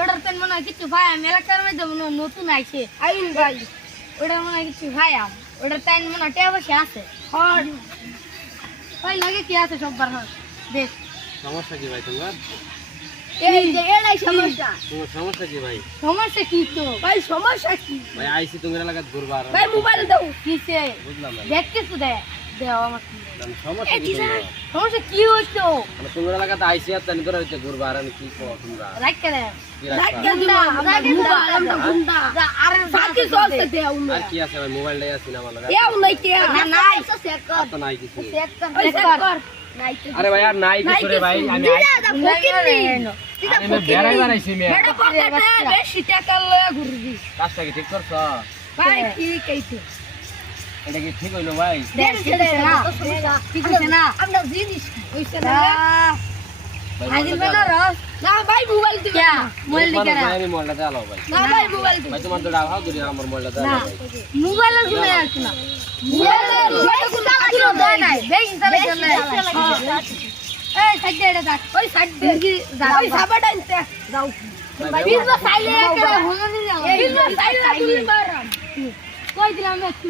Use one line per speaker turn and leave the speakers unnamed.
ওটার মনে হয় কিছু ভাই আমি এলাকার মধ্যে মনে হয় নতুন আইছে।
আইন ভাই।
ওটার মনে হয় কিছু ভাই আম। ওটার তাই মনে হয় টেয়া বসে আছে।
হট
ভাই লাগে কি আছে সব বার দেখ।
সমস্যা কি ভাই তোমার?
এই যে এলাই সমস্যা।
তোমার সমস্যা কি ভাই?
সমস্যা কি তো?
ভাই সমস্যা কি?
ভাই আইসি তোমার এলাকায় ঘুরবার।
ভাই মোবাইল দাও।
কিসে?
বুঝলাম
দেখ কিছু দে।
সমস্যা কি তোমার?
সমস্যা কি হইতো
মানে এলাকাতে আইসি আর তানি তোরা হইতে ঘুরবার আর কি কো তোমরা
চেক কর? কর।
কর
আরে ভাই আর নাই কিছু রে ভাই আমি আমি বেড়াইবার আইছি মে
বড় পকেটে বেশি টাকা লয়ে ঘুরবি।
কাজটা কি ঠিক করছ?
ভাই কি কইতে
এটা কি ঠিক হইল ভাই?
মোবাইল
কই দিলাম একটু